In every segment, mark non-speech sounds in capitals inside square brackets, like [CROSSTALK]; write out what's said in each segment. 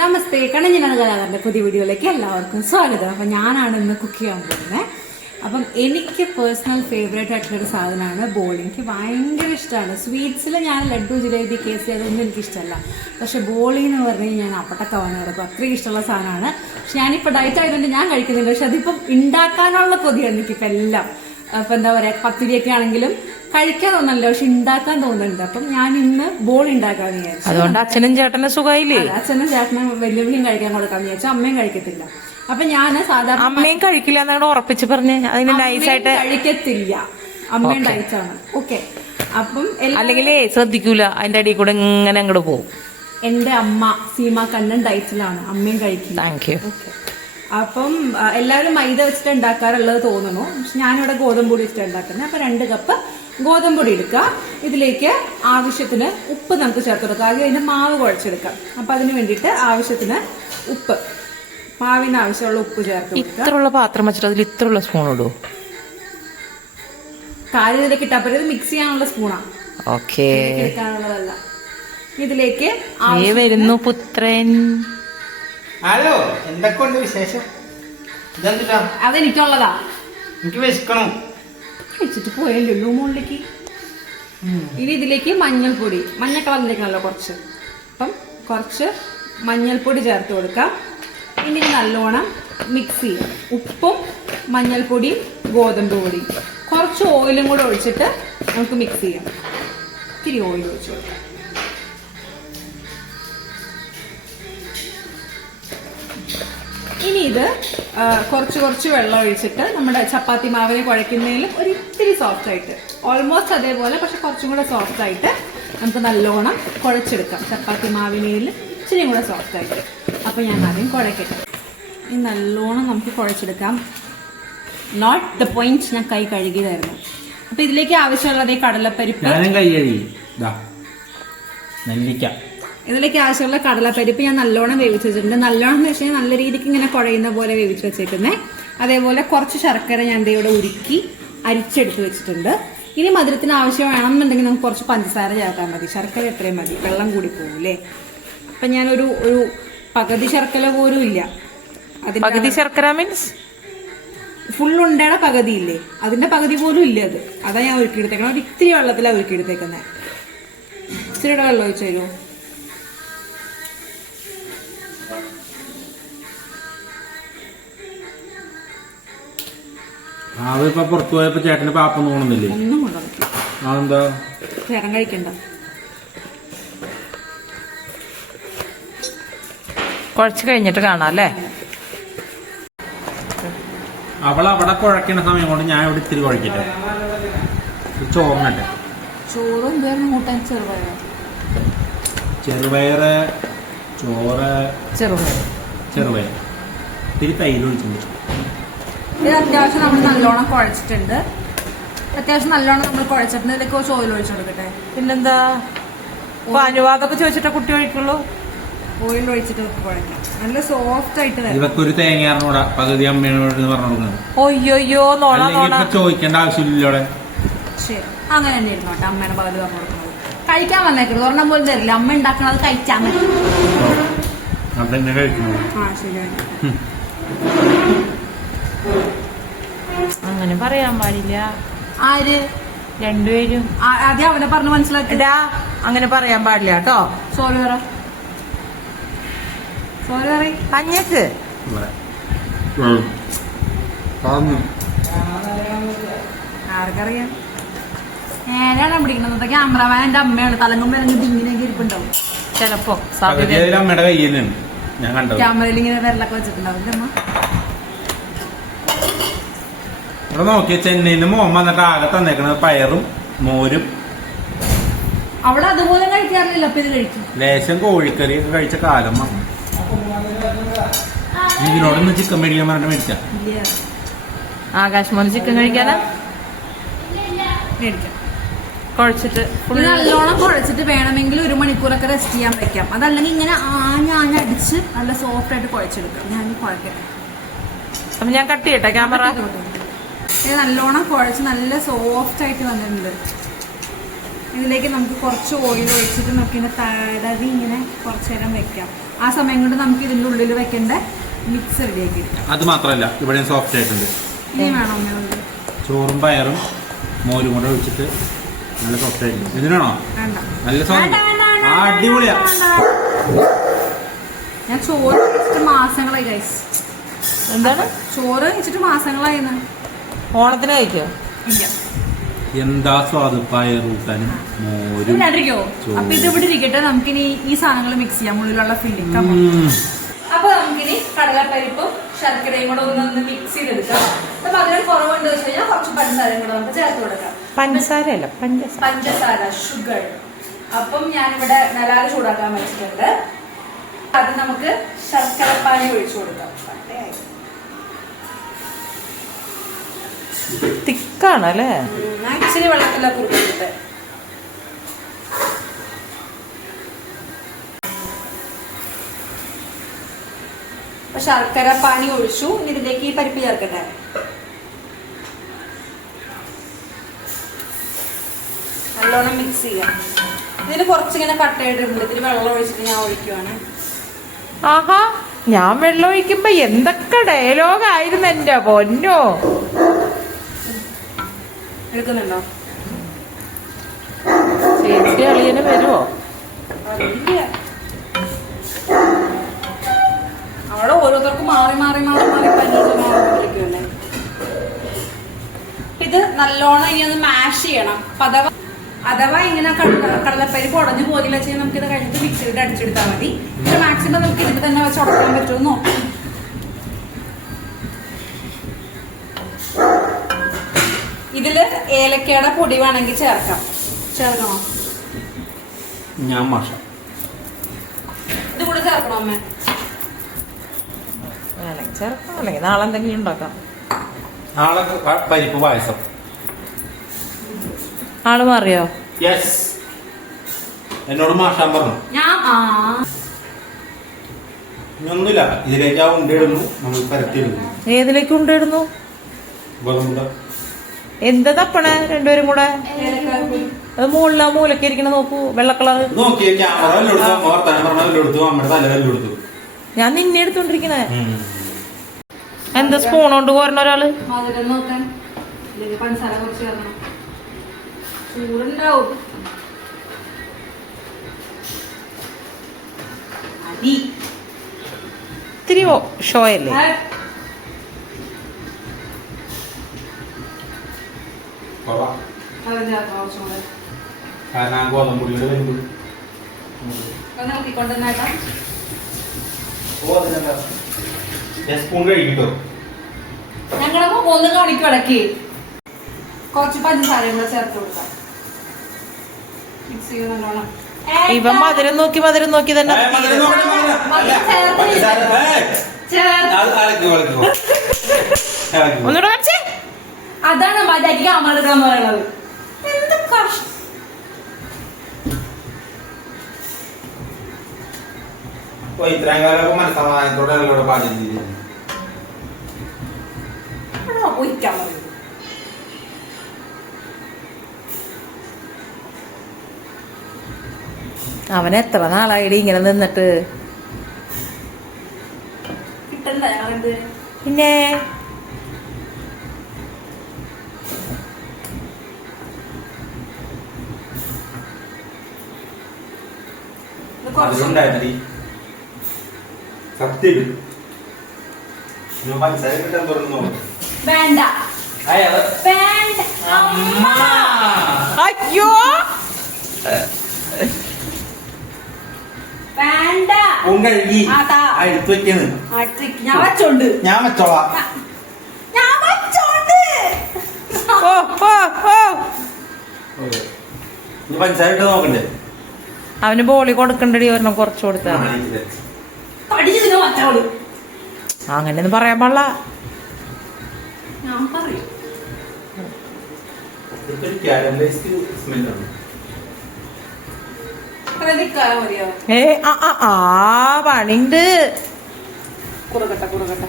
നമസ്തേ കണ്ണഞ്ഞിനാണ് കലാകാരന്റെ പുതിയ വീഡിയോയിലേക്ക് എല്ലാവർക്കും സ്വാഗതം. അപ്പൊ ഞാനാണ് ഇന്ന് കുക്ക് ചെയ്യാൻ പോകുന്നത് അപ്പം എനിക്ക് പേഴ്സണൽ ഫേവറേറ്റ് ആയിട്ടുള്ളൊരു സാധനമാണ് ബോളി എനിക്ക് ഭയങ്കര ഇഷ്ടമാണ്. സ്വീറ്റ്സിൽ ഞാൻ ലഡ്ഡു ജിലേബി കേസരി അതൊന്നും എനിക്കിഷ്ടമല്ല പക്ഷെ ബോളി എന്ന് പറഞ്ഞു കഴിഞ്ഞാൽ ഞാൻ അപ്പട്ട വന്നു കിടക്കും അത്രയും ഇഷ്ടമുള്ള സാധനമാണ്. പക്ഷെ ഞാനിപ്പോൾ ഡയറ്റ് ആയതുകൊണ്ട് ഞാൻ കഴിക്കുന്നുണ്ട്. പക്ഷെ അതിപ്പം ഉണ്ടാക്കാനുള്ള കൊതിയാണ് എനിക്കിപ്പോൾ എല്ലാം. അപ്പം എന്താ പറയുക പത്തിരിയൊക്കെ ആണെങ്കിലും കഴിക്കാൻ തോന്നല്ലോ പക്ഷെ ഉണ്ടാക്കാൻ തോന്നുന്നുണ്ട് അപ്പം ഞാൻ ഇന്ന് ബോൾ ഉണ്ടാക്കാൻ വിചാരിച്ചു. അതുകൊണ്ട് അച്ഛനും ചേട്ടനും സുഖമായില്ലേ അച്ഛനും ചേട്ടനും വെല്ലുവിളിയും കഴിക്കാൻ കൊടുക്കാൻ വിചാരിച്ചു. അമ്മയും കഴിക്കത്തില്ല. അപ്പൊ ഞാൻ സാധാരണ അമ്മയും കഴിക്കില്ല എന്നാണ് ഉറപ്പിച്ച് പറഞ്ഞ് അതിന് നൈസായിട്ട് കഴിക്കത്തില്ല. അമ്മയും ഡയറ്റാണ് ഓക്കെ അപ്പം അല്ലെങ്കിൽ ശ്രദ്ധിക്കൂല. അതിന്റെ അടിയിൽ കൂടെ ഇങ്ങനെ അങ്ങോട്ട് പോകും. എന്റെ അമ്മ സീമ കണ്ണൻ ഡയറ്റിലാണ് അമ്മയും കഴിക്കില്ല. താങ്ക് യു അപ്പം എല്ലാവരും മൈദ വെച്ചിട്ട് ഉണ്ടാക്കാറുള്ളത് തോന്നുന്നു പക്ഷെ ഞാനിവിടെ ഗോതമ്പ് പൊടി വെച്ചിട്ട് ഉണ്ടാക്കുന്നത് അപ്പൊ രണ്ട് കപ്പ് ഗോതമ്പ് പൊടി എടുക്കുക ഇതിലേക്ക് ആവശ്യത്തിന് ഉപ്പ് നമുക്ക് ചേർത്ത് കൊടുക്കുക ആദ്യം അതിന്റെ മാവ് കുഴച്ചെടുക്കാം. അപ്പൊ അതിന് വേണ്ടിയിട്ട് ആവശ്യത്തിന് ഉപ്പ്. മാവിന് ആവശ്യമുള്ള ഉപ്പ് ചേർത്ത് കൊടുക്കുക ഇത്രയുള്ള പാത്രം വെച്ചിട്ട് അതിൽ ഇത്രയുള്ള സ്പൂൺ ഇടൂ. കാര്യം ഇതിലേക്ക് ഇട്ടാൽ ഇത് മിക്സ് ചെയ്യാനുള്ള സ്പൂണാണ് ഓക്കേ എടുക്കാനുള്ളതല്ല ഇതിലേക്ക് വരുന്നു പുത്രൻ. ഹലോ എന്തൊക്കെയുണ്ട് വിശേഷം? അതെനിക്കുള്ളതാ. എനിക്ക് വിശക്കണം. കഴിച്ചിട്ട് പോയല്ലോ മുകളിലേക്ക്. ഇനി ഇതിലേക്ക് മഞ്ഞൾപ്പൊടി. മഞ്ഞ കളറിലേക്കാണല്ലോ കുറച്ച്. അപ്പം കുറച്ച് മഞ്ഞൾപ്പൊടി ചേർത്ത് കൊടുക്കാം. ഇനി നല്ലോണം മിക്സ് ചെയ്യാം. ഉപ്പും മഞ്ഞൾപ്പൊടിയും ഗോതമ്പ് പൊടിയും. കുറച്ച് ഓയിലും കൂടെ ഒഴിച്ചിട്ട് നമുക്ക് മിക്സ് ചെയ്യാം. ഇത്തിരി ഓയിൽ ഒഴിച്ച് കൊടുക്കാം. ഇനി ഇത് കുറച്ച് കുറച്ച് വെള്ളം ഒഴിച്ചിട്ട് നമ്മുടെ ചപ്പാത്തി മാവിനെ കുഴയ്ക്കുന്നതിലും ഒരു ഇത്തിരി സോഫ്റ്റ് ആയിട്ട്. ഓൾമോസ്റ്റ് അതേപോലെ പക്ഷെ കുറച്ചും കൂടെ സോഫ്റ്റ് ആയിട്ട് നമുക്ക് നല്ലോണം കുഴച്ചെടുക്കാം. ചപ്പാത്തി മാവിനയിൽ ഇച്ചിരി കൂടെ സോഫ്റ്റ് ആയിട്ട്. അപ്പൊ ഞാൻ ആദ്യം കുഴക്കട്ടെ. ഈ നല്ലോണം നമുക്ക് കുഴച്ചെടുക്കാം. നോട്ട് ദ പോയിന്റ് ഞാൻ കൈ കഴുകിയതായിരുന്നു. അപ്പൊ ഇതിലേക്ക് ആവശ്യമുള്ളത് ഈ കടലപ്പരിപ്പ്. നെല്ലിക്ക. ഇതിലേക്ക് ആവശ്യമുള്ള കടലപ്പരിപ്പ് ഞാൻ നല്ലോണം വേവിച്ച് വെച്ചിട്ടുണ്ട്. നല്ലോണം എന്ന് വെച്ചാൽ നല്ല രീതിക്ക് ഇങ്ങനെ കുഴയുന്ന പോലെ വേവിച്ച് വെച്ചേക്കുന്നേ. അതേപോലെ കുറച്ച് ശർക്കര ഞാൻ ഇവിടെ ഉരുക്കി അരിച്ചെടുത്ത് വെച്ചിട്ടുണ്ട്. ഇനി മധുരത്തിന് ആവശ്യം വേണമെന്നുണ്ടെങ്കിൽ നമുക്ക് കുറച്ച് പഞ്ചസാര ചേർക്കാൻ മതി. ശർക്കര എത്രയും മതി. വെള്ളം കൂടി പോകൂലേ അപ്പൊ ഞാനൊരു ഒരു പകുതി ശർക്കര പോലും ഇല്ല. പകുതി ശർക്കര മീൻസ് ഫുൾ ഉണ്ടയുടെ പകുതി ഇല്ലേ? അതിന്റെ പകുതി പോലും ഇല്ല അത്. അതാ ഞാൻ ഒരുക്കിയെടുത്തേക്കണം ഒരു ഇത്തിരി വെള്ളത്തിലാണ് ഒരുക്കിയെടുത്തേക്കുന്നത് ഇത്തിരിയുടെ വെള്ളം ഒഴിച്ചു തരുമോ? അവരിപ്പോ പുറത്തു പോയപ്പോ ചേട്ടന് പാപ്പം തോന്നുന്നില്ലേ ഒന്നും കൊണ്ടുവന്നിട്ടില്ല അതെന്താ? ചേട്ടൻ കഴിക്കണ്ട. കുഴച്ച് കഴിഞ്ഞിട്ട് കാണാം അല്ലേ? അവൾ അവിടെ കുഴക്കണ സമയം കൊണ്ട് ഞാൻ ഇവിടെ ഇത്തിരി കുഴക്കട്ടെ ഒരു ചോറിനട്ടെ ചോറും വേറെ കൂട്ടാൻ ചെറുപയർ ചെറുപയറ് ചോറ് ചെറുപയർ ചെറുപയർ ഇത്തിരി തൈര് ഒഴിച്ചിട്ടുണ്ട്. ഇത് അത്യാവശ്യം നമ്മൾ നല്ലോണം കുഴച്ചിട്ടുണ്ട്. അത്യാവശ്യം നല്ലോണം നമ്മൾ കുഴച്ചിട്ടുണ്ട്. ഇതിലേക്ക് കുറച്ച് ഓയിൽ ഒഴിച്ചു കൊടുക്കട്ടെ. പിന്നെന്താ? പാനുവാകൊക്കെ ചോദിച്ചിട്ടാ കുട്ടി ഒഴിക്കുള്ളൂ. ഓയിൽ ഒഴിച്ചിട്ട് കുഴക്കാം. നല്ല സോഫ്റ്റ് ആയിട്ട് വരും ഇവക്കൊരു തേങ്ങ അറിഞ്ഞൂടാ പകുതി അമ്മയോട് പറഞ്ഞു കൊടുക്കുന്നത്. ഒയ്യോയ്യോ ചോദിക്കേണ്ട ആവശ്യമില്ല ഇവിടെ. ശരി. അങ്ങനെ തന്നെ കേട്ടോ അമ്മേനെ പകുതി പറഞ്ഞു കൊടുക്കുന്നത്. കഴിക്കാൻ വന്നേക്കുള്ളൂ ഒരെണ്ണം പോലും തരില്ല. അമ്മ ഉണ്ടാക്കണത് കഴിച്ചാൽ മതി. ആ ശരിയാണ് അങ്ങനെ പറയാൻ പാടില്ല. ആര്? രണ്ടുപേരും. ആദ്യം അവനെ പറഞ്ഞു മനസ്സിലാക്കിടാ അങ്ങനെ പറയാൻ പാടില്ല കേട്ടോ. സോറി പറ. സോറി പറ. പറഞ്ഞു ആർക്കറിയാം? നേരാണ് പിടിക്കുന്നത് ക്യാമറമാൻ എന്റെ അമ്മയാണ്. തലങ്ങും വിലങ്ങും ഇങ്ങനെയൊക്കെ ഇരിപ്പുണ്ടാവും. ചെലപ്പോ ക്യാമറയിൽ ഇങ്ങനെ വിരലൊക്കെ വെച്ചിട്ടുണ്ടാവും. അമ്മ ഇവിടെ നോക്കിയ ചെന്നൈന്ന് മോൻ വന്നിട്ട് ആകെ തന്നേക്കണത് പയറും മോരും. അവിടെ അതുപോലെ കഴിക്കാറില്ല അപ്പൊ ഇത് കഴിക്കും. ലേശം കോഴിക്കറി ഒക്കെ കഴിച്ച കാലം വന്നു ഇതിനോടൊന്ന് ചിക്കൻ മേടിക്കാൻ പറഞ്ഞിട്ട് മേടിച്ച? ആകാശ് മോന് ചിക്കൻ കഴിക്കാനാ? മേടിക്കാം. കുഴച്ചിട്ട് നല്ലോണം കുഴച്ചിട്ട് വേണമെങ്കിൽ ഒരു മണിക്കൂറൊക്കെ റെസ്റ്റ് ചെയ്യാൻ വെക്കാം. അതല്ലെങ്കിൽ ഇങ്ങനെ ആഞ്ഞാഞ്ഞടിച്ച് നല്ല സോഫ്റ്റ് ആയിട്ട് കുഴച്ചെടുക്കാം. ഞാൻ കുഴക്കട്ടെ. അപ്പൊ ഞാൻ കട്ട് ചെയ്യട്ടെ ക്യാമറ? ഇത് നല്ലോണം കുഴച്ച് നല്ല സോഫ്റ്റ് ആയിട്ട് വന്നിട്ടുണ്ട്. ഇതിലേക്ക് നമുക്ക് കുറച്ച് ഓയിൽ ഒഴിച്ചിട്ട് നമുക്ക് ഇങ്ങനെ തടവി ഇങ്ങനെ കുറച്ച് നേരം വെക്കാം. ആ സമയം കൊണ്ട് നമുക്ക് ഇതിന്റെ ഉള്ളിൽ വെക്കേണ്ട മിക്സ് റെഡിയാക്കി എടുക്കാം. അത് മാത്രമല്ല ഇവിടെ സോഫ്റ്റ് ആയിട്ടുണ്ട്. ഇനി വേണോ ചോറും പയറും മോരും കൂടെ ഒഴിച്ചിട്ട് നല്ല സോഫ്റ്റ് ആയിട്ടുണ്ട്. ഇതിനാണോ നല്ല സോഫ്റ്റ് അടിപൊളിയാ. ഞാൻ ചോറ് വെച്ചിട്ട് മാസങ്ങളായി ഗൈസ് എന്താണ്? ചോറ് വെച്ചിട്ട് മാസങ്ങളായി ഇന്ന്. ഓണത്തിന് കഴിക്കോ? ഇല്ല. എന്താ സ്വാദ് പയറൂട്ടാനും മോരും ഇല്ലാണ്ടിരിക്കോ. അപ്പൊ ഇത് ഇവിടെ ഇരിക്കട്ടെ. നമുക്കിനി ഈ സാധനങ്ങൾ മിക്സ് ചെയ്യാം. ഉള്ളിലുള്ള ഫില്ലിംഗ്. അപ്പൊ നമുക്കിനി കടലപ്പരിപ്പും ശർക്കരയും കൂടെ ഒന്ന് ഒന്ന് മിക്സ് ചെയ്തെടുക്കാം. അപ്പൊ അതിനൊരു കുറവുണ്ട് വെച്ച് കഴിഞ്ഞാൽ കുറച്ച് പഞ്ചസാരയും കൂടെ നമുക്ക് ചേർത്ത് കൊടുക്കാം. പഞ്ചസാരയല്ല പഞ്ചസാര. പഞ്ചസാര ഷുഗർ അപ്പം ഞാനിവിടെ നിലാറ് ചൂടാക്കാൻ വെച്ചിട്ടുണ്ട്. അത് നമുക്ക് ശർക്കരപ്പാനി ഒഴിച്ചു കൊടുക്കാം. തിക്കാണ് അല്ലേ ഇച്ചിരി വെള്ളത്തില ശർക്കര പാനി ഒഴിച്ചു ഇതിലേക്ക് ഈ പരിപ്പ് ചേർക്കട്ടെ. നല്ലോണം മിക്സ് ചെയ്യാം. ഇതിന് കുറച്ചിങ്ങനെ കട്ടയായിട്ടുണ്ട് ഇതിന് വെള്ളം ഒഴിച്ചിട്ട് ഞാൻ ഒഴിക്കുവാണ്. ആഹാ ഞാൻ വെള്ളം ഒഴിക്കുമ്പോ എന്തൊക്കെ ഡയലോഗായിരുന്നു എന്റെ പൊന്നോ? എടുക്കുന്നുണ്ടോ? ചേച്ചി അളിയന് വരുമോ. അവിടെ ഓരോരുത്തർക്കും മാറി മാറി മാറി മാറി പനിയൊക്കെ ഇത് നല്ലോണം ഇനി ഒന്ന് മാഷ് ചെയ്യണം. അപ്പൊ അഥവാ അഥവാ ഇങ്ങനെ കടല കടലപ്പരിപ്പ് ഉടഞ്ഞു പോകില്ല ചെയ്യാൻ നമുക്ക് ഇത് കഴിഞ്ഞിട്ട് മിക്സിയിട്ട് അടിച്ചെടുത്താൽ മതി. ഇത് മാക്സിമം നമുക്ക് ഇതിൽ തന്നെ വെച്ച് ഉടക്കാൻ പറ്റുമെന്ന് നോക്കാം. ഇതിൽ ഏലക്കയുടെ പൊടി വേണമെങ്കിൽ ചേർക്കാം. ചേർക്കണോ? ഞാൻ മാഷ. ഇത് കൂടെ ചേർക്കണോ അമ്മ? ചേർക്കാം അല്ലെങ്കിൽ നാളെ എന്തെങ്കിലും ഉണ്ടാക്കാം. നാളെ പരിപ്പ് പായസം. ആൾ മാറിയോ? യെസ് എന്നോട് മാഷാൻ പറഞ്ഞു. ഇനിയൊന്നുമില്ല. ഇതിലേക്ക് ആ ഉണ്ടിടുന്നു നമ്മൾ പരത്തിയിടുന്നു. ഏതിലേക്ക് ഉണ്ടിടുന്നു ഗോതമ്പുണ്ട എന്താ തപ്പണ? രണ്ടുപേരും കൂടെ? അത് മുകളിലാ മൂലക്ക് ഇരിക്കണ നോക്കൂ. വെള്ളക്കളർ. ഞാൻ നിന്നെ എടുത്തോണ്ടിരിക്കണേ. എന്താ സ്പൂൺ കൊണ്ട് പോരണ ഒരാൾ? ഇത്തിരി ഷോ അല്ലേ? ചേർക്കണം കുറച്ചും കൂടെ കാരണം ആ ഗോതമ്പുള്ളിയുടെ വരുമ്പോൾ അത് നോക്കിക്കൊണ്ടിരുന്നേട്ടാ സ്പൂൺ കഴിക്കട്ടോ. ഞങ്ങളെ ഒന്ന് കാണിക്കും ഇടയ്ക്ക്. കുറച്ച് പഞ്ചസാരയും കൂടെ ചേർത്ത് കൊടുക്കാം. മിക്സ് ചെയ്ത് നല്ലോണം. ഇവൻ മധുരം നോക്കി മധുരം നോക്കി തന്നെ. [LAUGHS] ഒന്നുകൂടെ അതാണ് മര്യാദയ്ക്ക് അമൃതം പറയുന്നത്. എന്ത് കഷ്ടം ഇത്രയും കാലം മനസ്സമാധാനത്തോടെ ഇവിടെ പാചകം ചെയ്തിരുന്നു? ഒഴിക്കാൻ പറയും അവൻ എത്ര നാളായിടി ഇങ്ങനെ നിന്നിട്ട്? കിട്ടണ്ട? ഞങ്ങൾ പിന്നെ? അതിലുണ്ടായിരുന്നടി സത്യം പഞ്ചസാര കിട്ടാൻ തുറന്നു വേണ്ട. അയാൾ വേണ്ട. അമ്മ. അയ്യോ. വേണ്ട. വെക്കാണ്. ഞാൻ വച്ചോണ്ട്. ഞാൻ വെച്ചോളാം. ഞാൻ വച്ചോണ്ട്. ഓ ഓ ഓ. ഇനി നോക്കണ്ടേ? അവന് ബോളി കൊടുക്കണ്ടടി ഒരെണ്ണം കുറച്ച് കൊടുത്താ ആ, ഇത്. അങ്ങനെയൊന്നും പറയാൻ പാടില്ല. ഏ ആ ആ പണിണ്ട്. കുറുകട്ട കുറുകട്ട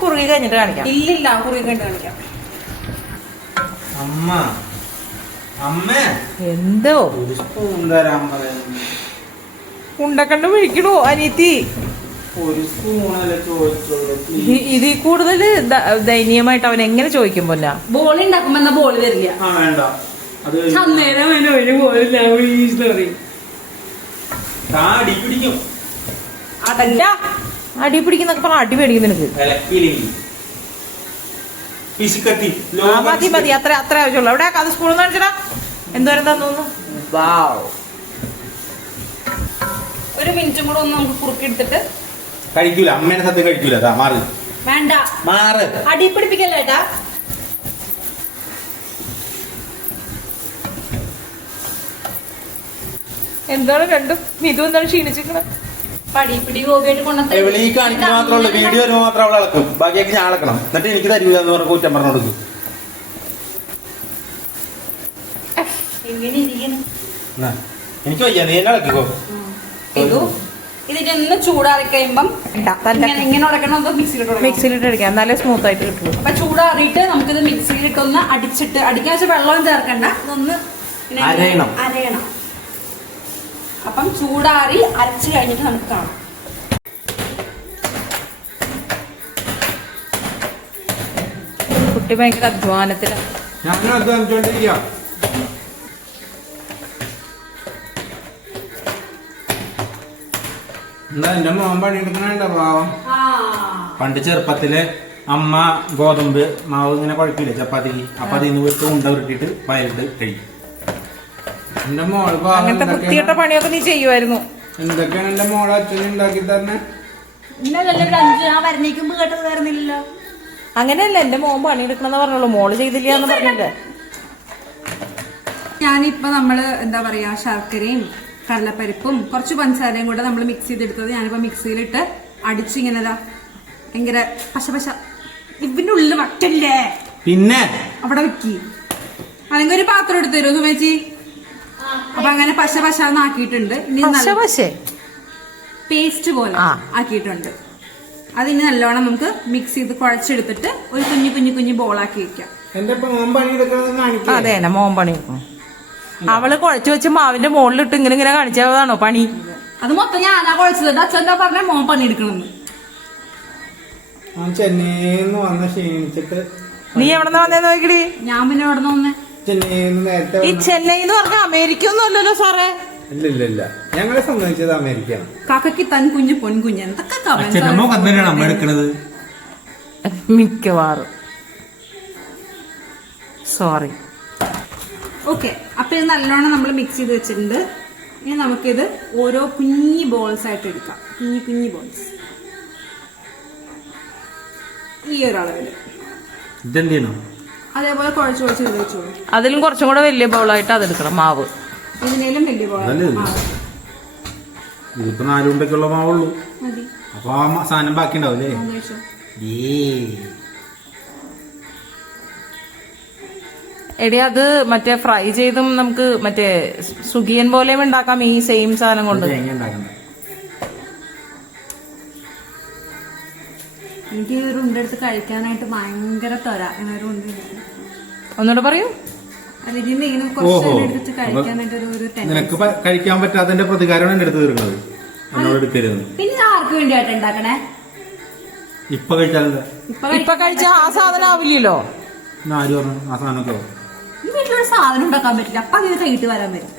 കുറുകി കഴിഞ്ഞിട്ട് കാണിക്കാം. ഇല്ലില്ല കുറുകി കഴിഞ്ഞിട്ട് കാണിക്കാം. അമ്മ. എന്തോ? ഒരു സ്പൂൺ തരാൻ പറയുന്നു. ഉണ്ടക്കണ്ട് വിളിക്കണോ ഇ- ഇതിൽ കൂടുതൽ ദയനീയമായിട്ട് അവൻ എങ്ങനെ ചോദിക്കും പൊന്ന ബോളി ഉണ്ടാക്കുമ്പോ എന്നാ ബോൾ തരില്ല. അന്നേരം അവന് ഒരു ബോളില്ല പറയും താടി പിടിക്കും. അതല്ല അടി പിടിക്കുന്നൊക്കെ പറഞ്ഞ അടി മേടിക്കും നിനക്ക്. പിശുക്കത്തി മതി മതി അത്ര അത്ര ആവശ്യമുള്ളൂ. അവിടെ അത് സ്കൂളിൽ നിന്ന് കാണിച്ചടാ. എന്തോരം തന്നു വാവ്. ഒരു മിനിറ്റും കൂടെ ഒന്ന് നമുക്ക് കുറുക്കിയെടുത്തിട്ട് കഴിക്കൂല അമ്മേനെ സത്യം കഴിക്കൂല മാറ്. വേണ്ട. മാറ്. അടി പിടിപ്പിക്കല്ലേ ഏട്ടാ? എന്താണ് രണ്ടും ഇതും എന്താണ് ക്ഷീണിച്ചിരിക്കണ ഈ കാണിക്കുന്ന മാത്രമേ ഉള്ളൂ. വീഡിയോ മാത്രം അവളെ അളക്കും ബാക്കിയൊക്കെ ഞാൻ അളക്കണം എന്നിട്ട് എനിക്ക് തരൂല എന്ന് പറഞ്ഞ കുറ്റം പറഞ്ഞു കൊടുക്കും എനിക്ക് വയ്യ. നീ എന്നെ അളക്കിക്കോ ഇതു ഇതിന്റെ ഒന്ന് ചൂടാറി കഴിയുമ്പം ഇങ്ങനെ ഇങ്ങനെ ഉടക്കണം മിക്സിയിലിട്ട് മിക്സിയിലിട്ട് അടിക്കാം എന്നാലേ സ്മൂത്ത് ആയിട്ട് കിട്ടുള്ളൂ അപ്പൊ ചൂടാറിയിട്ട് നമുക്കിത് മിക്സിയിലിട്ടൊന്ന് അടിച്ചിട്ട് അടിക്കാൻ വെച്ചാൽ വെള്ളം ചേർക്കണ്ട. ഇതൊന്ന് അരയണം. അരയണം. അപ്പം ചൂടാറി അരച്ച് കഴിഞ്ഞിട്ട് നമുക്ക് കാണാം. കുട്ടി ഭയങ്കര അധ്വാനത്തിലാണ് എന്റെ മോൻ പണിയെടുക്കണേണ്ട പാവം? ആ. പണ്ട് ചെറുപ്പത്തിൽ അമ്മ ഗോതമ്പ് മാവ് ഇങ്ങനെ കുഴപ്പമില്ല ചപ്പാത്തിക്ക്. അപ്പൊ അതിൽ നിന്ന് വിട്ട് ഉണ്ട ഉരുട്ടിട്ട് വയലിട്ട് കഴിക്കും. എന്റെ മോൾ അങ്ങനത്തെ വൃത്തിയിട്ട പണിയൊക്കെ നീ ചെയ്യുമായിരുന്നു എന്തൊക്കെയാണ് എന്റെ മോളെ അച്ഛൻ ഉണ്ടാക്കി തന്നെ അങ്ങനെയല്ല എന്റെ മോൻ പണിയെടുക്കണമെന്ന് പറഞ്ഞോളൂ. മോൾ ചെയ്തില്ല എന്ന് പറഞ്ഞില്ലേ? ഞാനിപ്പോ നമ്മൾ എന്താ പറയാ ശർക്കരയും കടലപ്പരിപ്പും കുറച്ച് പഞ്ചസാരയും കൂടെ നമ്മൾ മിക്സ് ചെയ്തെടുത്തത് ഞാനിപ്പോ മിക്സിയിലിട്ട് അടിച്ചിങ്ങനെ ഭയങ്കര പശ പശ. ഇതിന്റെ ഉള്ളിൽ വറ്റല്ലേ? പിന്നെ? അവിടെ വെക്കി. അല്ലെങ്കിൽ ഒരു പാത്രം എടുത്തു തരുമോ സുമേച്ചി? അപ്പൊ അങ്ങനെ പശ പശ ആക്കിയിട്ടുണ്ട്. നല്ല പേസ്റ്റ് പോലെ ആക്കിയിട്ടുണ്ട്. അതിന് നല്ലോണം നമുക്ക് മിക്സ് ചെയ്ത് കുഴച്ചെടുത്തിട്ട് ഒരു കുഞ്ഞു കുഞ്ഞു കുഞ്ഞു ബോളാക്കി വെക്കാം. അതെ മോമ്പണി. അവൾ കുഴച്ചു വെച്ച് മാവിന്റെ മുകളിലിട്ട് ഇങ്ങനെ ഇങ്ങനെ കാണിച്ചതാണോ പണി? അത് മൊത്തം ഞാനാ കുഴച്ചത്. അച്ഛൻ എന്താ പറഞ്ഞ? മോൻ പണി എടുക്കണമെന്ന് ചെന്നൈന്ന് വന്ന് ക്ഷീണിച്ചിട്ട് നീ എവിടെ വന്നേ നോക്കിടി? ഞാൻ പിന്നെ എവിടെ നിന്ന് ഈ ചെന്നൈ എന്ന് പറഞ്ഞ അമേരിക്ക ഒന്നും അല്ലല്ലോ സാറേ. ഇല്ല ഇല്ല ഇല്ല ഞങ്ങളെ സംബന്ധിച്ചത് അമേരിക്കയാണ്. കാക്കയ്ക്ക് തൻ കുഞ്ഞ് പൊൻകുഞ്ഞ് എന്തൊക്കെ അച്ഛനമ്മ അമ്മ എടുക്കണത് മിക്കവാറും. സോറി ഓക്കെ അപ്പൊ ഇത് നല്ലോണം നമ്മൾ മിക്സ് ചെയ്ത് വെച്ചിട്ടുണ്ട്. ഇനി നമുക്കിത് ഓരോ കുഞ്ഞി ബോൾസ് ആയിട്ട് എടുക്കാം. കുഞ്ഞി കുഞ്ഞി ബോൾസ് ഈ ഒരളവിൽ അളവിൽ. ഇതെന്ത് ചെയ്യണം അതേപോലെ കുഴച്ച് കുഴച്ച് ഇത് വെച്ചോളൂ അതിലും കുറച്ചും കൂടെ വലിയ ബൗളായിട്ട് അതെടുക്കണം മാവ്. ഇതിനേലും വലിയ ബൗൾ? ഇതിപ്പോ നാലുണ്ടൊക്കെയുള്ള മാവുള്ളൂ. മതി. അപ്പൊ ആ സാധനം ബാക്കി ഉണ്ടാവില്ലേ എടി അത് മറ്റേ ഫ്രൈ ചെയ്തും നമുക്ക് മറ്റേ സുഖിയൻ പോലെയും ഉണ്ടാക്കാം ഈ സെയിം സാധനം കൊണ്ട്. തേങ്ങ ഉണ്ടാക്കണ്ട എനിക്ക് ഈ ഒരു ഉണ്ടെടുത്ത് കഴിക്കാനായിട്ട് ഭയങ്കര തൊര. ഒരു ഉണ്ട എടുത്ത്. ഒന്നുകൂടെ പറയൂ. അല്ല ഇതിന് ഇങ്ങനെ കുറച്ച് ഓഹോ. കഴിക്കാനായിട്ട് ഒരു നിനക്ക് പ- കഴിക്കാൻ പറ്റാത്തതിന്റെ പ്രതികാരമാണ് എന്റെ അടുത്ത് തീർക്കുന്നത് എന്നോട് എടുക്കരുത്. പിന്നെ ഇത് ആർക്ക് വേണ്ടിയായിട്ട് ഉണ്ടാക്കണേ? ഇപ്പൊ കഴിച്ചാലെന്താ ഇപ്പൊ ഇപ്പൊ കഴിച്ച ആ സാധനം ആവില്ലല്ലോ? പിന്നെ ആര് പറഞ്ഞു? ആ സാധനമൊക്കെ ആവും. ഈ വീട്ടിലൊരു സാധനം ഉണ്ടാക്കാൻ പറ്റില്ല. അപ്പൊ അതിന് കൈയിട്ട് വരാൻ വരും.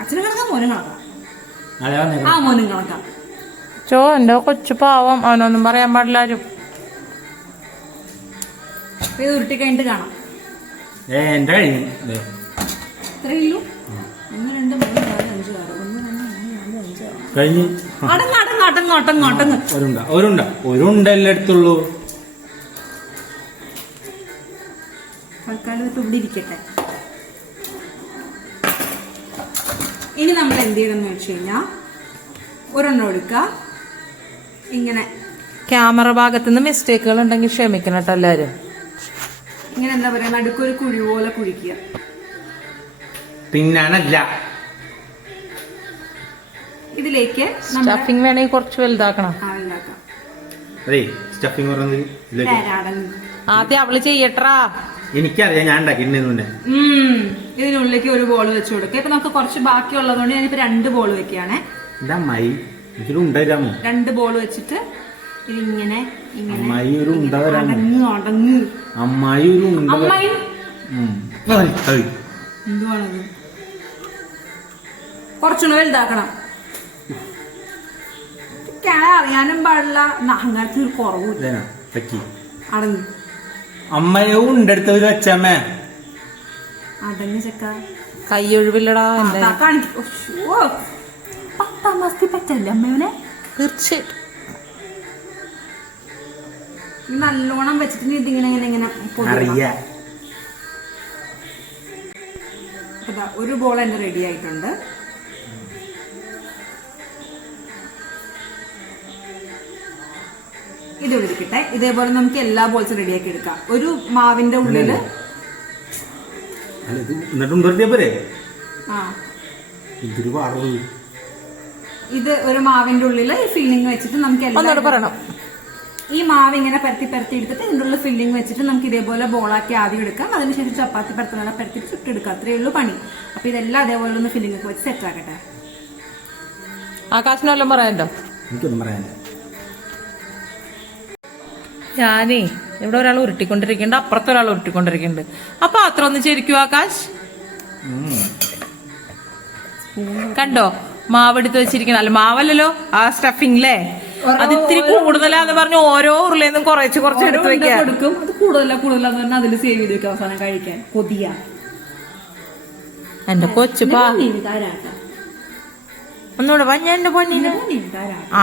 അച്ഛനും കണക്കാം മോനും കണക്കാം ആ മോനും കണക്കാം ചോ എന്റെ കൊച്ചു പാവം. അവനൊന്നും പറയാൻ പാടില്ല ആരും. അപ്പൊ ഇത് ഉരുട്ടി കഴിഞ്ഞിട്ട് കാണാം. ഏ എന്റെ കഴിഞ്ഞു? ദേ. ഇത്രയേ ഉള്ളൂ? ഒന്ന് രണ്ട് മൂന്ന് നാല് അഞ്ച് ആറ്. ഒന്ന് രണ്ട് മൂന്ന് നാല് അഞ്ച് ആറ്. കഴിഞ്ഞു? ആ, അടങ്ങ് അടങ്ങ് അടങ്ങ് അടങ്ങ് അടങ്ങ്. ഒരുണ്ട ഒരുണ്ട. ഒരുണ്ട എല്ലാം തൽക്കാലം ഇവിടെ ഇരിക്കട്ടെ. ഇനി നമ്മൾ എന്ത് ചെയ്യണം എന്ന് വെച്ച് കഴിഞ്ഞാൽ ഒരെണ്ണം എടുക്കുക. ഇങ്ങനെ. ക്യാമറ ഭാഗത്ത് നിന്ന് മിസ്റ്റേക്കുകൾ ഉണ്ടെങ്കിൽ ക്ഷമിക്കണം കേട്ടോ എല്ലാരും. ഇങ്ങനെ എന്താ പറയാ നടുക്കൊരു കുഴി പോലെ കുഴിക്കുക. തിന്നാനല്ല ഇതിലേക്ക് സ്റ്റഫിംഗ് സ്റ്റഫിങ് വേണമെങ്കിൽ കുറച്ച് വലുതാക്കണം. ഉണ്ടാക്കാം അതേ സ്റ്റഫിംഗ് പറഞ്ഞത് ഇതിലേക്ക്. ആദ്യം അവൾ ചെയ്യട്ടാ എനിക്കറിയാം ഞാൻ ഉണ്ടാക്കിയിട്ടുണ്ട് മുന്നേ ഉം. ഇതിനുള്ളിലേക്ക് ഒരു ബോൾ വെച്ച് കൊടുക്കുക ഇപ്പൊ നമുക്ക് കുറച്ച് ബാക്കിയുള്ളതുകൊണ്ട് ഞാനിപ്പോ രണ്ട് ബോൾ വെക്കുകയാണേ. എന്താ ഉണ്ടായിരാമോ രണ്ട് ബോൾ വെച്ചിട്ട് ഇതിങ്ങനെ ഇങ്ങനെ അമ്മായി ഒരു ഉണ്ട തരാമോ അടങ്ങ് അടങ്ങ് അമ്മായി ഒരു ഉണ്ട തരാം. അമ്മായി? ഉം. മതി, മതി. എന്തുവാണത്? കുറച്ചുകൂടെ വലുതാക്കണം. കിണ അറിയാനും പാടില്ല. അങ്ങനത്തെ ഒരു കുറവില്ല അടങ്ങി വെക്കി. ഉണ്ടെടുത്ത ഒരു ഉണ്ടെടുത്തവര് അടങ്ങി ചെക്ക. കൈ ഒഴിവില്ലടാ കാണിക്ക- ഉശ്ശോ. മസ്തി പറ്റില്ല അമ്മയോനെ. തീർച്ചയായിട്ടും. നല്ലോണം വെച്ചിട്ട് ഇതിങ്ങനെ ഇങ്ങനെ ഇങ്ങനെ. അതാ, ഒരു ബോൾ എന്റെ റെഡി ആയിട്ടുണ്ട്. ഇത് ഒഴിക്കട്ടെ ഇതേപോലെ നമുക്ക് എല്ലാ ബോൾസും റെഡിയാക്കി എടുക്കാം. ഒരു മാവിന്റെ ഉള്ളിൽ. എന്നിട്ട് ആ. ഇതൊരു പാടുള്ളൂ ഇത് ഒരു മാവിന്റെ ഉള്ളിൽ ഫില്ലിംഗ് വെച്ചിട്ട് നമുക്ക് ഒന്നുകൂടെ എല്ലാ പറയണം. ഈ മാവ് ഇങ്ങനെ പരത്തി പരത്തി എടുത്തിട്ട് ഇതിന്റെ ഉള്ളിൽ ഫില്ലിംഗ് വെച്ചിട്ട് നമുക്ക് ഇതേപോലെ ബോളാക്കി ആദ്യം എടുക്കാം. അതിനുശേഷം ചപ്പാത്തി പരത്തുന്ന പരത്തിട്ട് ചുട്ടെടുക്കാം അത്രയേ ഉള്ളൂ പണി. അപ്പൊ ഇതെല്ലാം അതേപോലെ ഒന്ന് ഫില്ലിംഗ് ഒക്കെ വെച്ച് സെറ്റ് ആക്കട്ടെ. ആകാശിന് വല്ലതും പറയാനുണ്ടോ? എനിക്കൊന്നും പറയാനില്ല. ഞാനേ ഇവിടെ ഒരാൾ ഉരുട്ടിക്കൊണ്ടിരിക്കുന്നുണ്ട്. അപ്പുറത്തെ ഒരാൾ ഉരുട്ടിക്കൊണ്ടിരിക്കുന്നുണ്ട്. അപ്പൊ അത്ര ഒന്ന് ശരിക്കും ആകാശ്. കണ്ടോ? മാവെടുത്ത് വെച്ചിരിക്കണം. അല്ല മാവല്ലല്ലോ? ആ സ്റ്റഫിംഗ് അല്ലേ അത് ഇത്തിരി കൂടുതലാന്ന് പറഞ്ഞു ഓരോ ഉരുളേന്നും കുറച്ച് കുറച്ച് എടുത്ത് വെക്കാൻ വെക്കാം കൊടുക്കും. അത് കൂടുതലാ കൂടുതലാന്ന് പറഞ്ഞാൽ അതിൽ സേവ് ചെയ്ത് വെക്കാം അവസാനം കഴിക്കാൻ. കൊതിയ. എന്റെ കൊച്ചു ഒന്നുകൂടെ വാ, ഞാൻ എന്റെ പൊന്നിന്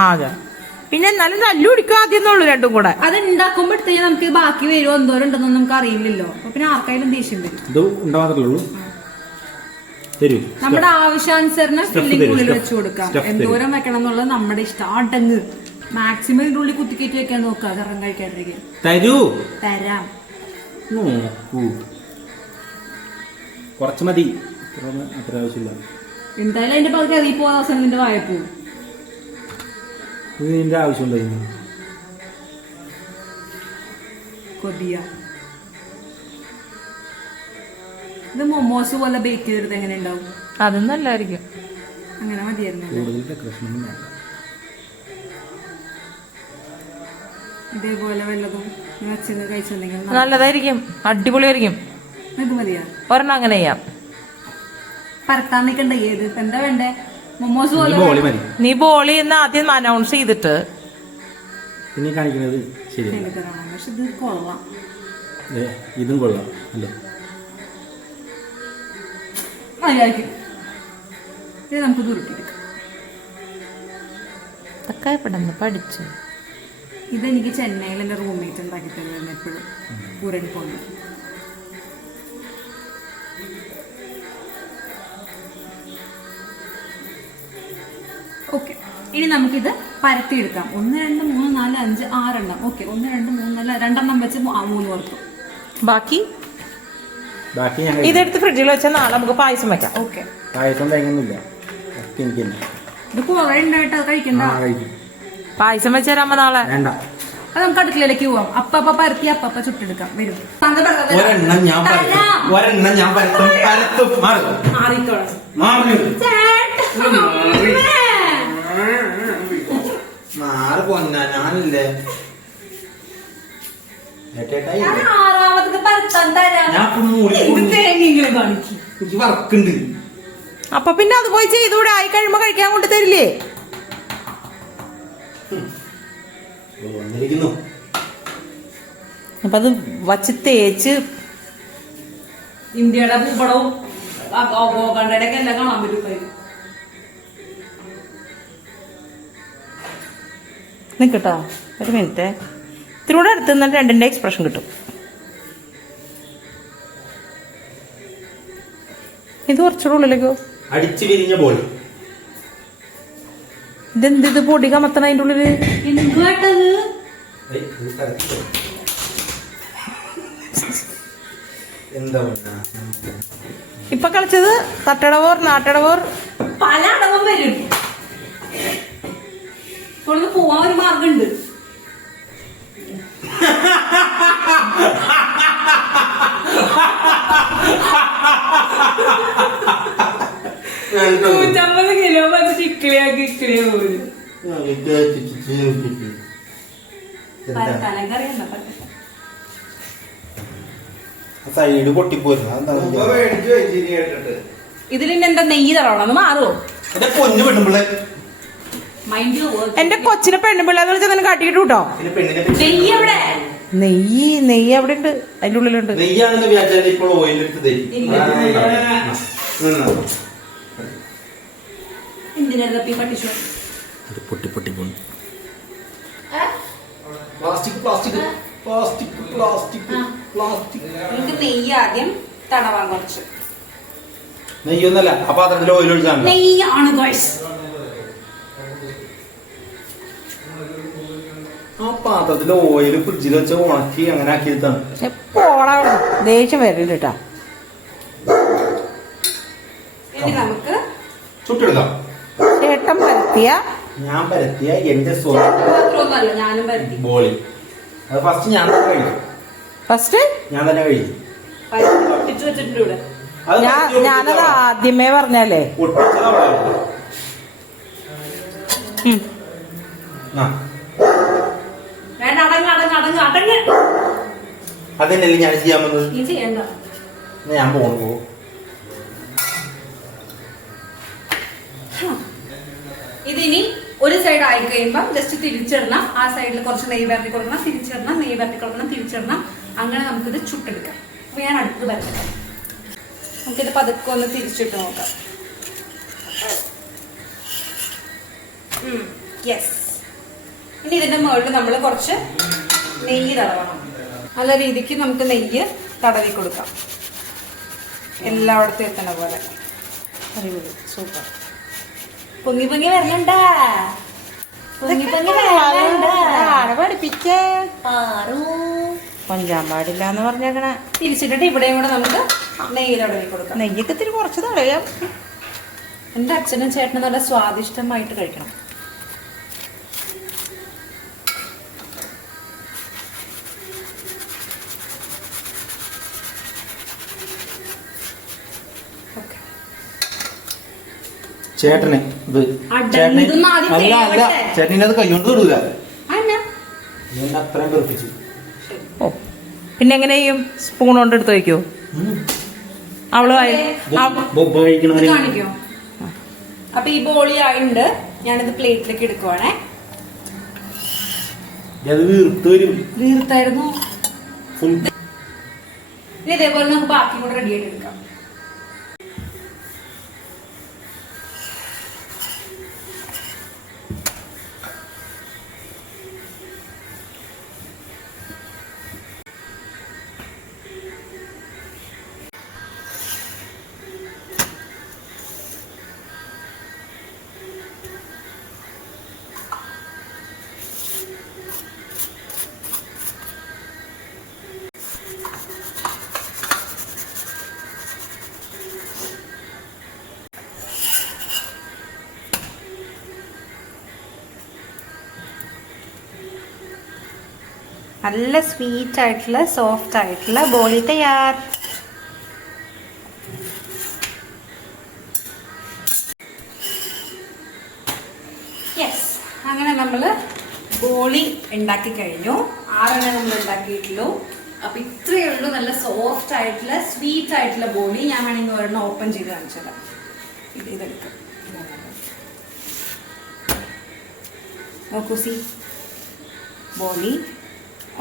ആകെ. പിന്നെ എന്നാലും നല്ല കുടിക്കും ആദ്യം എന്നുള്ളൂ രണ്ടും കൂടെ. അത് ഉണ്ടാക്കുമ്പോഴത്തേക്ക് നമുക്ക് ബാക്കി വരുമോ എന്തോരം ഉണ്ടെന്നൊന്നും നമുക്ക് അറിയില്ലല്ലോ. അപ്പൊ പിന്നെ ആർക്കായാലും ദേഷ്യം വരും. നമ്മുടെ ആവശ്യാനുസരണം ഫില്ലിംഗ് ഉള്ളിൽ വെച്ച് കൊടുക്കാം. എന്തോരം വെക്കണം എന്നുള്ളത് നമ്മുടെ ഇഷ്ടം. അടങ്ങ് മാക്സിമം ഇതിന്റെ ഉള്ളിൽ കുത്തിക്കയറ്റി വെക്കാൻ നോക്കുക കറം കഴിക്കാതിരിക്കും തരൂ. തരാം. നോക്കൂ. കുറച്ച് മതി. അത്ര ആവശ്യമില്ല. എന്തായാലും അതിന്റെ പകുതി അതിൽ പോകാൻ അവസരം നിന്റെ വായപ്പോ ഇത് നിന്റെ ആവശ്യമുണ്ടായിരുന്നു കൊതിയ. ഇത് മൊമോസ് പോലെ ബേക്ക് ചെയ്തെടുത്ത് എങ്ങനെ ഉണ്ടാവും? അതും നല്ലായിരിക്കും അങ്ങനെ മതിയായിരുന്നു കൂടുതൽ ഡെക്കറേഷൻ ഇതേപോലെ വല്ലതും വെച്ചത് കഴിച്ചിട്ടുണ്ടെങ്കിൽ നല്ലതായിരിക്കും. അടിപൊളിയായിരിക്കും. ഇത് മതിയാ? ഒരെണ്ണം അങ്ങനെ ചെയ്യാം. പരത്താൻ നിൽക്കണ്ട? ഏത്? എന്താ വേണ്ടേ? മൊമോസ് പോലെ നീ ബോളി എന്ന് ആദ്യം അനൗൺസ് ചെയ്തിട്ട്. പിന്നെ കാണിക്കുന്നത് ശരി പക്ഷെ ഇത് കൊള്ളാം. ദേ, ഇതും കൊള്ളാം. അല്ലേ? മതിയായിരിക്കും ഇത് നമുക്ക് ദുരുട്ടിയെടുക്കാം തക്കായപ്പെടുന്ന് പഠിച്ചു. ഇതെനിക്ക് ചെന്നൈയിൽ എന്റെ റൂംമേറ്റ് ഉണ്ടാക്കി തരുമായിരുന്നു എപ്പോഴും. പൂരൻ കൊണ്ട്. ഓക്കെ. ഇനി നമുക്കിത് പരത്തിയെടുക്കാം. ഒന്ന് രണ്ട് മൂന്ന് നാല് അഞ്ച് ആറെണ്ണം. ഓക്കെ. ഒന്ന് രണ്ട് മൂന്ന് നാല് രണ്ടെണ്ണം വെച്ച് മൂന്ന് പേർക്കും ബാക്കി? ബാക്കി ഞാൻ ഇതെടുത്ത് ഫ്രിഡ്ജിൽ വെച്ചാൽ നാളെ നമുക്ക് പായസം വെക്കാം ഓക്കെ പായസം തേങ്ങൊന്നുമില്ല ഒക്കെ എനിക്ക് തന്നെ ഇത് അത് കഴിക്കണ്ട ആ കഴിക്കും പായസം വെച്ച് തരാമ്പോ നാളെ വേണ്ട അത് നമുക്ക് അടുക്കളയിലേക്ക് പോവാം അപ്പ അപ്പ പരത്തി അപ്പ അപ്പ ചുട്ടെടുക്കാം വരും ഒരെണ്ണം ഞാൻ പരത്തും ഒരെണ്ണം ഞാൻ പരത്തും പരത്തും മാറി മാറിക്കോളാം മാറി മാറി പോന്ന ഞാനില്ലേ അപ്പൊ പിന്നെ അത് പോയി ചെയ്തൂടെ ആയി കഴിയുമ്പോ കഴിക്കാൻ കൊണ്ട് തരില്ലേ? അപ്പൊ അത് വച്ച് തേച്ച് ഇന്ത്യയുടെ പൂപ്പടവും എല്ലാം കാണാൻ പറ്റും. നിക്കട്ടോ ഒരു മിനിറ്റ്. ഇത്തിരി കൂടെ അടുത്ത് നിന്നാൽ രണ്ടിന്റെ എക്സ്പ്രഷൻ കിട്ടും. ഇത് കുറച്ചുകൂടെ ഉള്ളിലേക്കോ അടിച്ചു വിരിഞ്ഞ ബോളി ഇതെന്ത് ഇത് പൊടി കമത്തണ അതിന്റെ ഉള്ളിൽ? ഇപ്പൊ കളിച്ചത് തട്ടടവോർ നാട്ടടവോർ. പല അടവും വരും. പോവാൻ ഒരു മാർഗമുണ്ട്. നൂറ്റമ്പത് കിലോ വന്നിട്ട് ഇക്കിളിയാക്കി ഇക്കിളിയെ സൈഡ് പൊട്ടിപ്പോയിരുന്നു ഇതിലിന്റെ എന്താ നെയ്യ് തറവണം? മാറുമോ എന്റെ പൊന്നു പെണ്ണുമ്പിള്ളേ. മൈൻഡ് എന്റെ കൊച്ചിനെ പെണ്ണുപിള്ളേന്ന് വിളിച്ചാൽ നിനക്ക് കേട്ടോ പെണ്ണിനെ നെയ്യ് നെയ്യ് അവിടെ ഉണ്ട് അതിന്റെ ഉള്ളിലുണ്ട്. നെയ്യാണെന്ന് വിചാരിച്ചാൽ ഇപ്പോൾ ഓയിൽ പൊട്ടി പൊട്ടി പോണു. Plastic plastic plastic plastic plastic. നമുക്ക് നെയ്യ് ആദ്യം തടവാൻ കുറച്ച്. നെയ്യൊന്നല്ല ആ പാത്രത്തിൽ ഓയിൽ ഒഴിച്ചാണ് നെയ്യാണ് ഗോയ്സ് ആ പാത്രത്തിൽ ഓയിൽ ഫ്രിഡ്ജിൽ വെച്ച് ഉണക്കി അങ്ങനെ ആക്കിയതാണ് പോടാ ദേഷ്യം വരില്ല കേട്ടാ ഇനി നമുക്ക് ചുട്ടെടുക്കാം. ചേട്ടൻ പരത്തിയ? ഞാൻ പരത്തിയ എന്റെ സ്വന്തം ബോളി അത് ഫസ്റ്റ് ഞാൻ തന്നെ കഴിക്കും ഫസ്റ്റ് ഞാൻ തന്നെ കഴിക്കും ഞാനത്. ആദ്യമേ പറഞ്ഞല്ലേ അതന്നെയല്ലേ ഞാൻ ചെയ്യാൻ വന്നത്? ഞാൻ ചെയ്യണ്ട. പോകും ഞാൻ പോണു. ഒരു സൈഡ് ആയി കഴിയുമ്പോൾ ജസ്റ്റ് തിരിച്ചിടണം. ആ സൈഡിൽ കുറച്ച് നെയ്യ് വരട്ടി കൊടുക്കണം. തിരിച്ചിടണം. നെയ്യ് വരട്ടി കൊടുക്കണം. തിരിച്ചിടണം. അങ്ങനെ നമുക്കിത് ചുട്ടെടുക്കാം. അപ്പൊ ഞാൻ അടുത്ത് വരട്ടെ. നമുക്കിത് പതുക്കെ ഒന്ന് തിരിച്ചിട്ട് നോക്കാം. യെസ് ഇനി ഇതിന്റെ മുകളിൽ നമ്മൾ കുറച്ച് നെയ്യ് തടവണം. നല്ല രീതിക്ക് നമുക്ക് നെയ്യ് തടവി കൊടുക്കാം. എല്ലായിടത്തും എത്തണ പോലെ. സൂപ്പർ. പൊങ്ങി പൊങ്ങി വരണണ്ട. പൊങ്ങി പൊങ്ങി വരണണ്ട. ആരെ പഠിപ്പിച്ചേ. പാറു കൊഞ്ചാൻ പാടില്ല എന്ന് പറഞ്ഞേക്കണ. തിരിച്ചിട്ടിട്ട് ഇവിടെയും കൂടെ നമുക്ക് നെയ്യ് തടവി കൊടുക്കാം. നെയ്യൊക്കെ ഇത്തിരി കുറച്ച് തടയാം. എന്റെ അച്ഛനും ചേട്ടനും നല്ല സ്വാദിഷ്ടമായിട്ട് കഴിക്കണം. ചേട്ടന് ഇത്. ചേട്ടന് അല്ല അല്ല. ചേട്ടനെ അത് കൈകൊണ്ട് തൊടൂല. അത്രയും പെറുപ്പിച്ചു പിന്നെ എങ്ങനെ ചെയ്യും? സ്പൂൺ കൊണ്ട് എടുത്ത് വയ്ക്കോ? അവൾ കാണിക്കോ? അപ്പൊ ഈ ബോളി ആയിണ്ട് ഞാനിത് പ്ലേറ്റിലേക്ക് എടുക്കുവാണേ. വീർത്തായിരുന്നു. ഇതേപോലെ നമുക്ക് ബാക്കി കൂടെ റെഡി ആയിട്ട് എടുക്കാം. നല്ല സ്വീറ്റ് ആയിട്ടുള്ള സോഫ്റ്റ് ആയിട്ടുള്ള ബോളി തയ്യാർ. യെസ് അങ്ങനെ നമ്മൾ ബോളി ഉണ്ടാക്കി കഴിഞ്ഞു. ആറെണ്ണം നമ്മൾ ഉണ്ടാക്കിയിട്ടുള്ളൂ. അപ്പൊ ഇത്രയേ ഉള്ളൂ നല്ല സോഫ്റ്റ് ആയിട്ടുള്ള സ്വീറ്റ് ആയിട്ടുള്ള ബോളി ഞാൻ വേണമെങ്കിൽ ഒരെണ്ണം ഓപ്പൺ ചെയ്ത് കാണിച്ചത് ഇത് നോക്കൂ സി ബോളി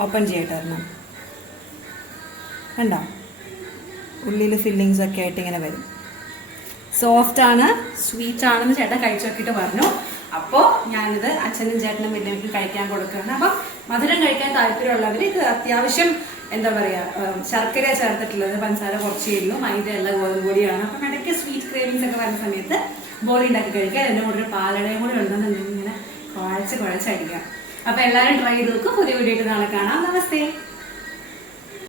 ഓപ്പൺ ചെയ്യട്ടെ ഒരെണ്ണം. കണ്ടോ? ഉള്ളിൽ ഫില്ലിങ്സ് ഒക്കെ ആയിട്ട് ഇങ്ങനെ വരും. സോഫ്റ്റ് ആണ് സ്വീറ്റ് ആണെന്ന് ചേട്ടൻ കഴിച്ചു നോക്കിയിട്ട് പറഞ്ഞു. അപ്പോൾ ഞാനിത് അച്ഛനും ചേട്ടനും വലിയവർക്കും കഴിക്കാൻ കൊടുക്കുകയാണ്. അപ്പം മധുരം കഴിക്കാൻ താല്പര്യമുള്ളവർ ഇത് അത്യാവശ്യം എന്താ പറയുക ശർക്കര ചേർത്തിട്ടുള്ളത് പഞ്ചസാര കുറച്ചേ ഉള്ളൂ മൈദ അല്ല ഗോതമ്പ് പൊടിയാണ്. അപ്പം ഇടയ്ക്ക് സ്വീറ്റ് ക്രേവിങ്സ് ഒക്കെ വരുന്ന സമയത്ത് ബോറി ഉണ്ടാക്കി കഴിക്കുക. അതിന്റെ കൂടെ ഒരു പാലടയും കൂടെ ഉണ്ടെന്നുണ്ടെങ്കിൽ ഇങ്ങനെ കുഴച്ച് കുഴച്ചടിക്കാം അപ്പം എല്ലാവരും ട്രൈ ചെയ്ത് നോക്കും. പുതിയ വീഡിയോ നാളെ കാണാം. നമസ്തേ.